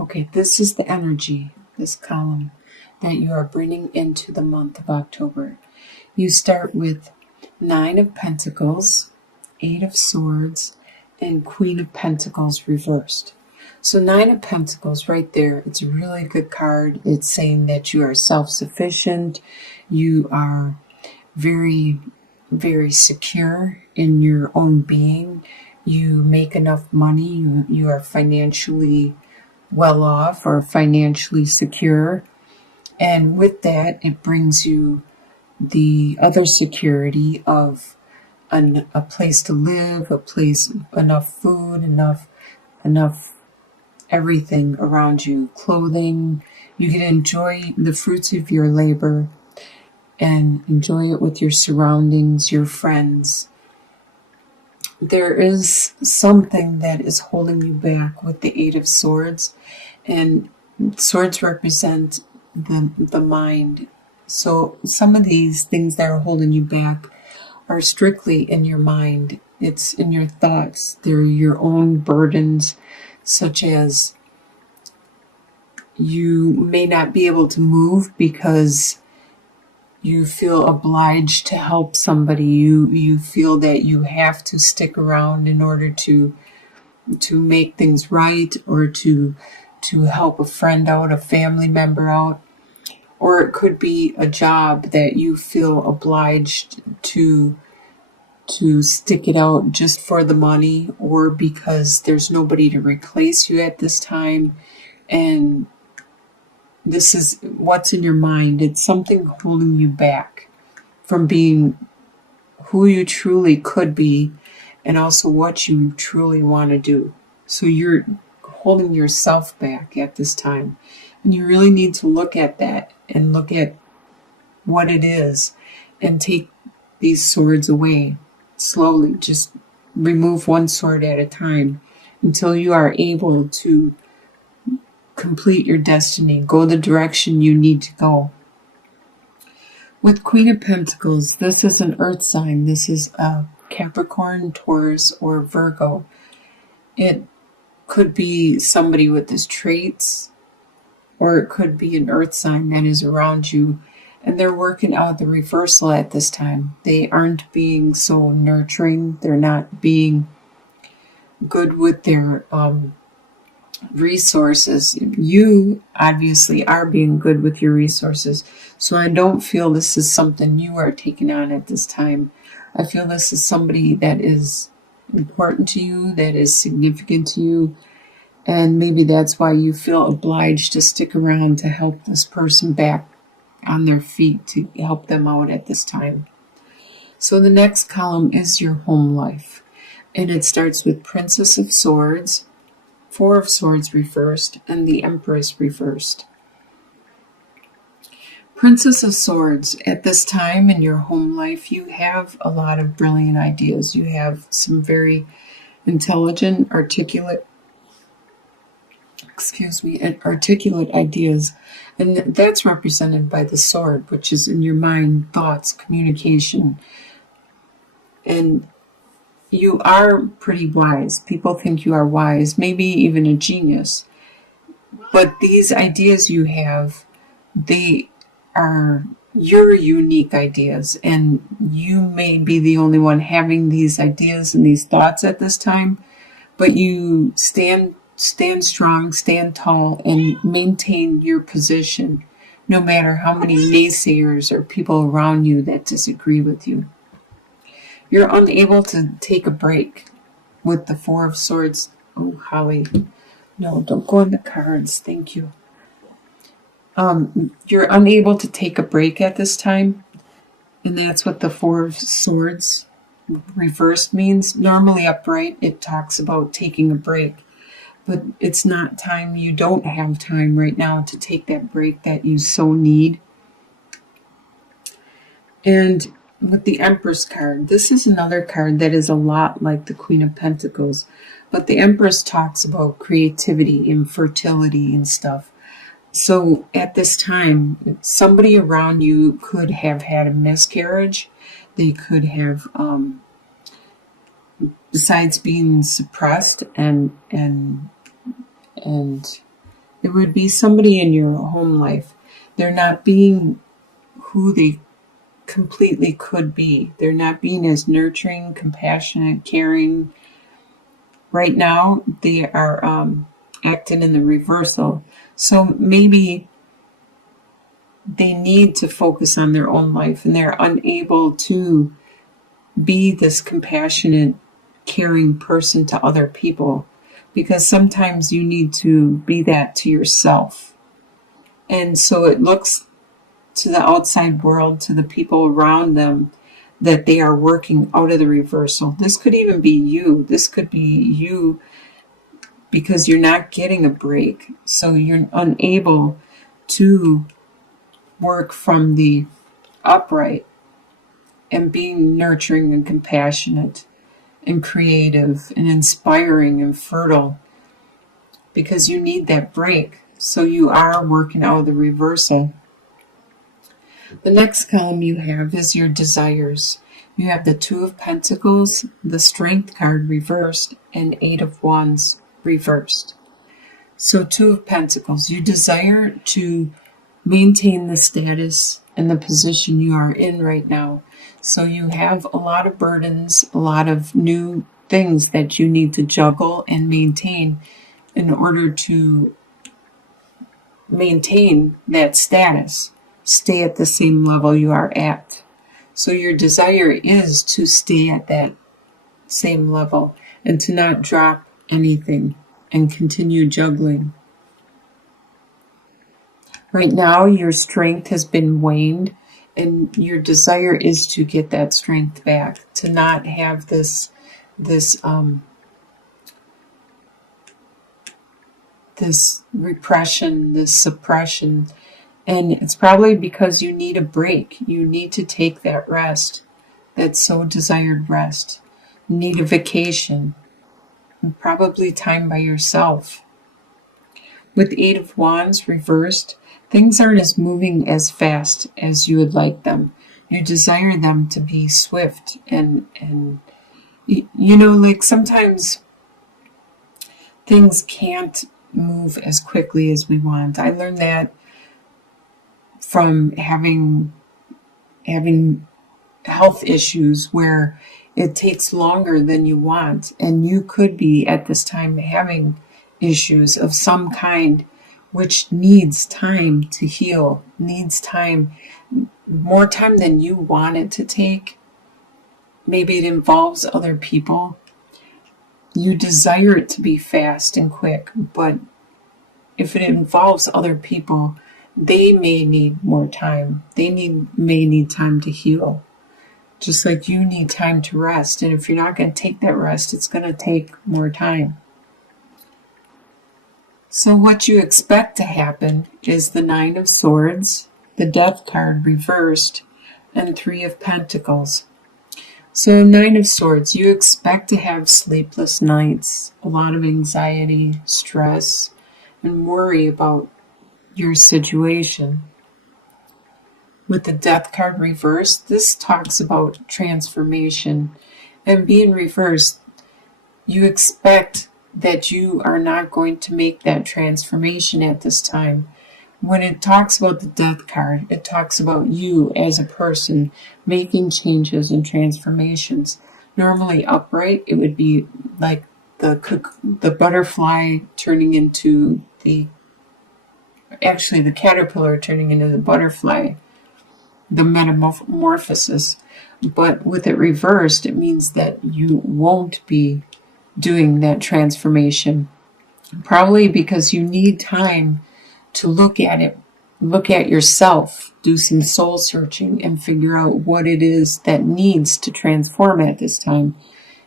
Okay, this is the energy, this column, that you are bringing into the month of October. You start with 9 of Pentacles, 8 of Swords, and Queen of Pentacles reversed. So 9 of Pentacles right there, it's a really good card. It's saying that you are self-sufficient, you are very, very secure in your own being, you make enough money, you are financially well off or financially secure. And with that, it brings you the other security of a place to live, a place, enough food, enough everything around you, clothing. You can enjoy the fruits of your labor and enjoy it with your surroundings, your friends. There is something that is holding you back with the 8 of Swords, and swords represent the mind. So some of these things that are holding you back are strictly in your mind. It's in your thoughts. They're your own burdens, such as you may not be able to move because you feel obliged to help somebody. You feel that you have to stick around in order to make things right, or to help a friend out, a family member out. Or it could be a job that you feel obliged to stick it out just for the money, or because there's nobody to replace you at this time. And this is what's in your mind. It's something holding you back from being who you truly could be, and also what you truly want to do. So you're holding yourself back at this time. And you really need to look at that and look at what it is and take these swords away slowly. Just remove one sword at a time until you are able to complete your destiny, go the direction you need to go. With Queen of Pentacles, this is an earth sign. This is a Capricorn, Taurus, or Virgo. It could be somebody with these traits, or it could be an earth sign that is around you, and they're working out the reversal at this time. They aren't being so nurturing. They're not being good with their resources. You obviously are being good with your resources, so I don't feel this is something you are taking on at this time. I feel this is somebody that is important to you, that is significant to you, and maybe that's why you feel obliged to stick around to help this person back on their feet, to help them out at this time. So the next column is your home life, and it starts with Princess of Swords, 4 of Swords reversed, and the Empress reversed. Princess of Swords, at this time in your home life, you have a lot of brilliant ideas. You have some very intelligent, articulate ideas. And that's represented by the sword, which is in your mind, thoughts, communication. And you are pretty wise. People think you are wise, maybe even a genius. But these ideas you have, they are your unique ideas, and you may be the only one having these ideas and these thoughts at this time, but you stand strong, stand tall, and maintain your position, no matter how many naysayers or people around you that disagree with you. You're unable to take a break with the 4 of Swords. Oh, Holly, no, don't go on the cards. Thank you. You're unable to take a break at this time, and that's what the 4 of Swords reversed means. Normally upright, it talks about taking a break, but it's not time. You don't have time right now to take that break that you so need. And with the Empress card, this is another card that is a lot like the Queen of Pentacles, but the Empress talks about creativity and fertility and stuff. So at this time, somebody around you could have had a miscarriage. They could have, besides being suppressed and It would be somebody in your home life. They're not being who they completely could be. They're not being as nurturing, compassionate, caring. Right now, they are acting in the reversal. So maybe they need to focus on their own life and they're unable to be this compassionate, caring person to other people, because sometimes you need to be that to yourself. And so it looks to the outside world, to the people around them, that they are working out of the reversal. This could even be you. This could be you because you're not getting a break. So you're unable to work from the upright and being nurturing and compassionate and creative and inspiring and fertile, because you need that break. So you are working out of the reversal. The next column you have is your desires. You have the Two of Pentacles, the Strength card reversed, and Eight of Wands reversed. So Two of Pentacles, you desire to maintain the status and the position you are in right now. So you have a lot of burdens, a lot of new things that you need to juggle and maintain in order to maintain that status. Stay at the same level you are at. So your desire is to stay at that same level and to not drop anything and continue juggling. Right now, your strength has been waned, and your desire is to get that strength back, to not have this repression, this suppression. And it's probably because you need a break. You need to take that rest, that so desired rest. You need a vacation, and probably time by yourself. With Eight of Wands reversed, things aren't as moving as fast as you would like them. You desire them to be swift and like sometimes things can't move as quickly as we want. I learned that from having health issues where it takes longer than you want, and you could be at this time having issues of some kind, which needs time to heal, needs time, more time than you want it to take. Maybe it involves other people. You desire it to be fast and quick, but if it involves other people, they may need more time. They may need time to heal, just like you need time to rest. And if you're not going to take that rest, it's going to take more time. So what you expect to happen is the Nine of Swords, the Death card reversed, and Three of Pentacles. So Nine of Swords, you expect to have sleepless nights, a lot of anxiety, stress, and worry about your situation. With the Death card reversed, this talks about transformation. And being reversed, you expect that you are not going to make that transformation at this time. When it talks about the Death card, it talks about you as a person making changes and transformations. Normally upright, it would be like the butterfly turning into the caterpillar turning into the butterfly, the metamorphosis. But with it reversed, it means that you won't be doing that transformation, probably because you need time to look at it, look at yourself, do some soul searching and figure out what it is that needs to transform at this time.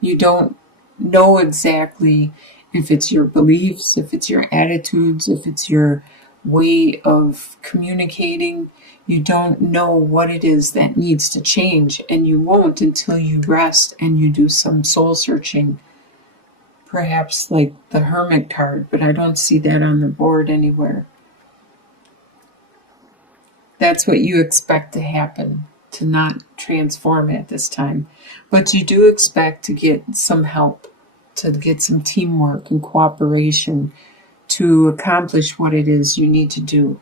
You don't know exactly if it's your beliefs, if it's your attitudes, if it's your way of communicating. You don't know what it is that needs to change, and you won't until you rest and you do some soul searching. Perhaps like the Hermit card, but I don't see that on the board anywhere. That's what you expect to happen, to not transform at this time. But you do expect to get some help, to get some teamwork and cooperation to accomplish what it is you need to do.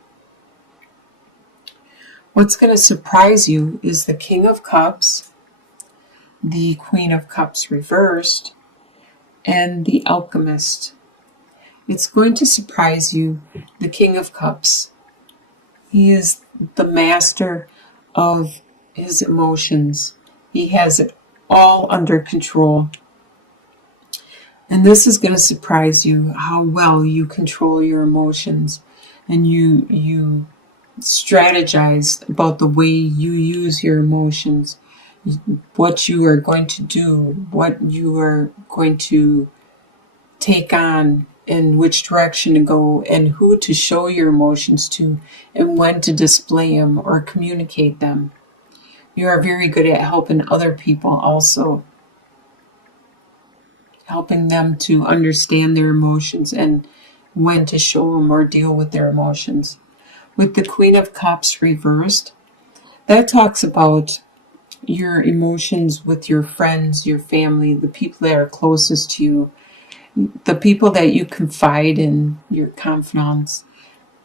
What's going to surprise you is the King of Cups, the Queen of Cups reversed, and the Alchemist. It's going to surprise you, the King of Cups. He is the master of his emotions. He has it all under control. And this is going to surprise you how well you control your emotions, and you strategize about the way you use your emotions, what you are going to do, what you are going to take on, and which direction to go, and who to show your emotions to, and when to display them or communicate them. You are very good at helping other people also, helping them to understand their emotions and when to show them or deal with their emotions. With the Queen of Cups reversed, that talks about your emotions with your friends, your family, the people that are closest to you, the people that you confide in, your confidants.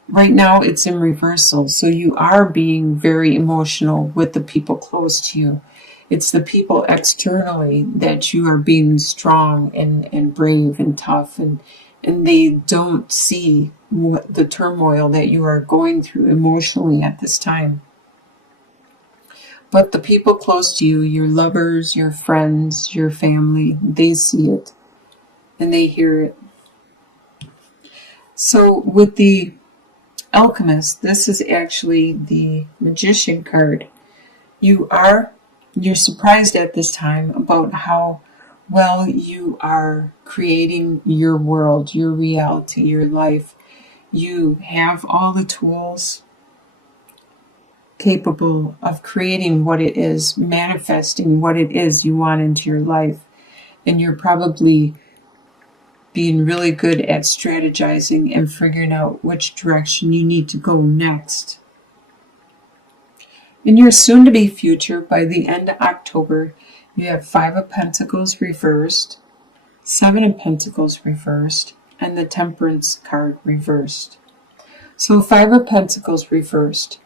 Right now it's in reversal, so you are being very emotional with the people close to you. It's the people externally that you are being strong and brave and tough, and they don't see the turmoil that you are going through emotionally at this time. But the people close to you, your lovers, your friends, your family, they see it and they hear it. So with the Alchemist, this is actually the Magician card. You're surprised at this time about how well you are creating your world, your reality, your life. You have all the tools capable of creating what it is, manifesting what it is you want into your life. And you're probably being really good at strategizing and figuring out which direction you need to go next. In your soon-to-be future, by the end of October, you have 5 of Pentacles reversed, 7 of Pentacles reversed, and the Temperance card reversed. So 5 of Pentacles reversed.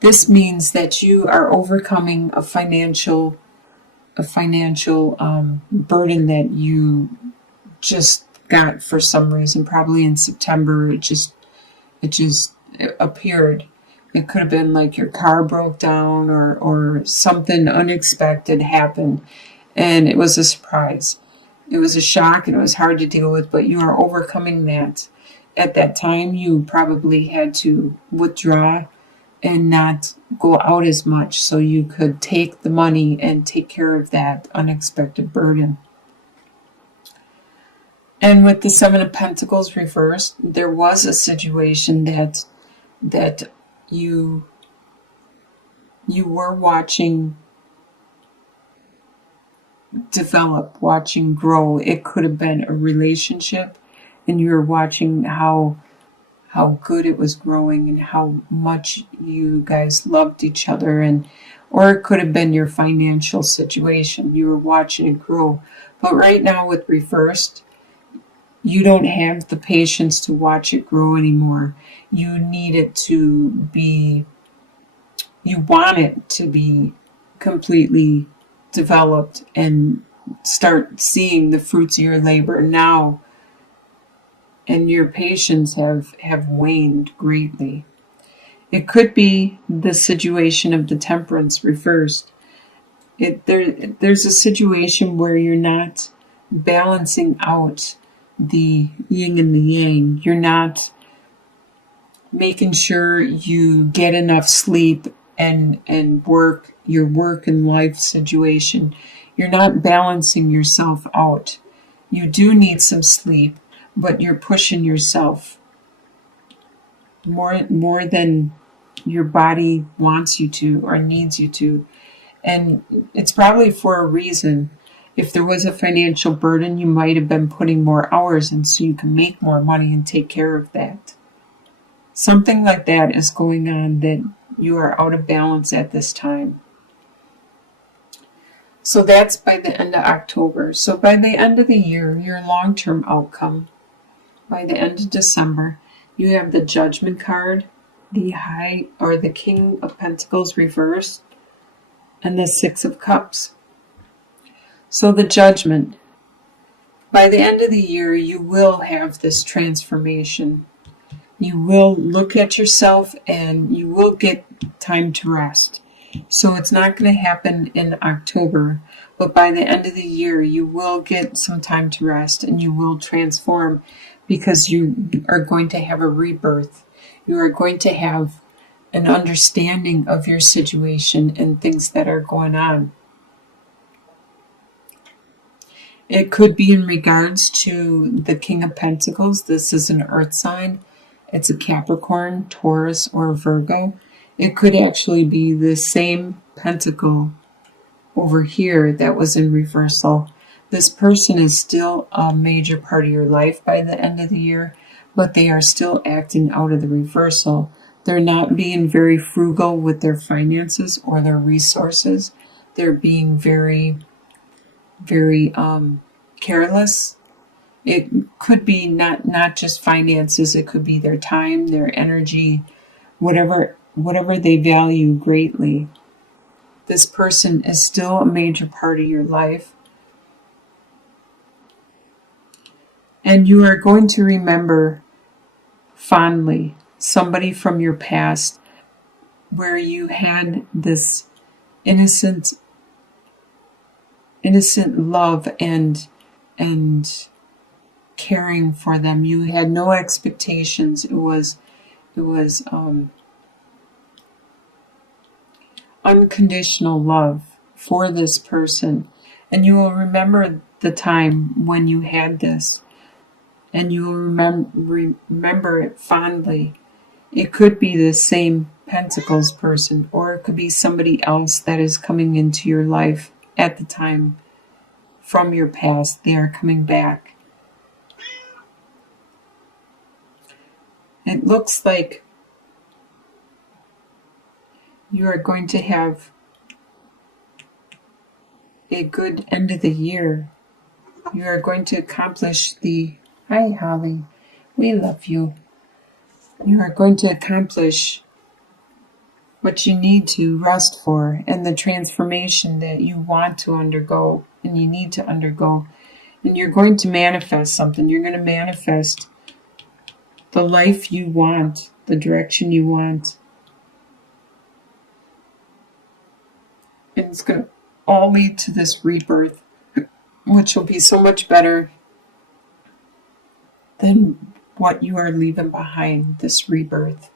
This means that you are overcoming a financial burden that you just got for some reason. Probably in September, it just appeared. It could have been like your car broke down or something unexpected happened, and it was a surprise. It was a shock and it was hard to deal with, but you are overcoming that. At that time, you probably had to withdraw and not go out as much so you could take the money and take care of that unexpected burden. And with the 7 of Pentacles reversed, there was a situation that you were watching develop, watching grow. It could have been a relationship, and you were watching how good it was growing and how much you guys loved each other, or it could have been your financial situation. You were watching it grow. But right now with reversed, you don't have the patience to watch it grow anymore. You need it to be, you want it to be completely developed and start seeing the fruits of your labor now. And your patience have waned greatly. It could be the situation of the Temperance reversed. There's a situation where you're not balancing out the yin and the yang. You're not making sure you get enough sleep and work, your work and life situation. You're not balancing yourself out. You do need some sleep, but you're pushing yourself more than your body wants you to or needs you to. And it's probably for a reason. If there was a financial burden, you might have been putting more hours in so you can make more money and take care of that. Something like that is going on, that you are out of balance at this time. So that's by the end of October. So by the end of the year, your long-term outcome, by the end of December, you have the Judgment card, the High or the King of Pentacles reversed, and the Six of Cups. So the Judgment. By the end of the year, you will have this transformation. You will look at yourself and you will get time to rest. So it's not going to happen in October, but by the end of the year, you will get some time to rest and you will transform because you are going to have a rebirth. You are going to have an understanding of your situation and things that are going on. It could be in regards to the King of Pentacles. This is an earth sign. It's a Capricorn, Taurus, or Virgo. It could actually be the same pentacle over here that was in reversal. This person is still a major part of your life by the end of the year, but they are still acting out of the reversal. They're not being very frugal with their finances or their resources. They're being very careless. It could be not just finances, it could be their time, their energy, whatever they value greatly. This person is still a major part of your life. And you are going to remember fondly somebody from your past where you had this innocent love and caring for them. You had no expectations. It was unconditional love for this person. And you will remember the time when you had this. And you will remember it fondly. It could be the same Pentacles person, or it could be somebody else that is coming into your life at the time from your past. They are coming back. It looks like you are going to have a good end of the year. You are going to accomplish Hi, Holly. We love you. You are going to accomplish what you need to rest for and the transformation that you want to undergo and you need to undergo. And you're going to manifest something. You're going to manifest the life you want, the direction you want. And it's going to all lead to this rebirth, which will be so much better than what you are leaving behind, this rebirth.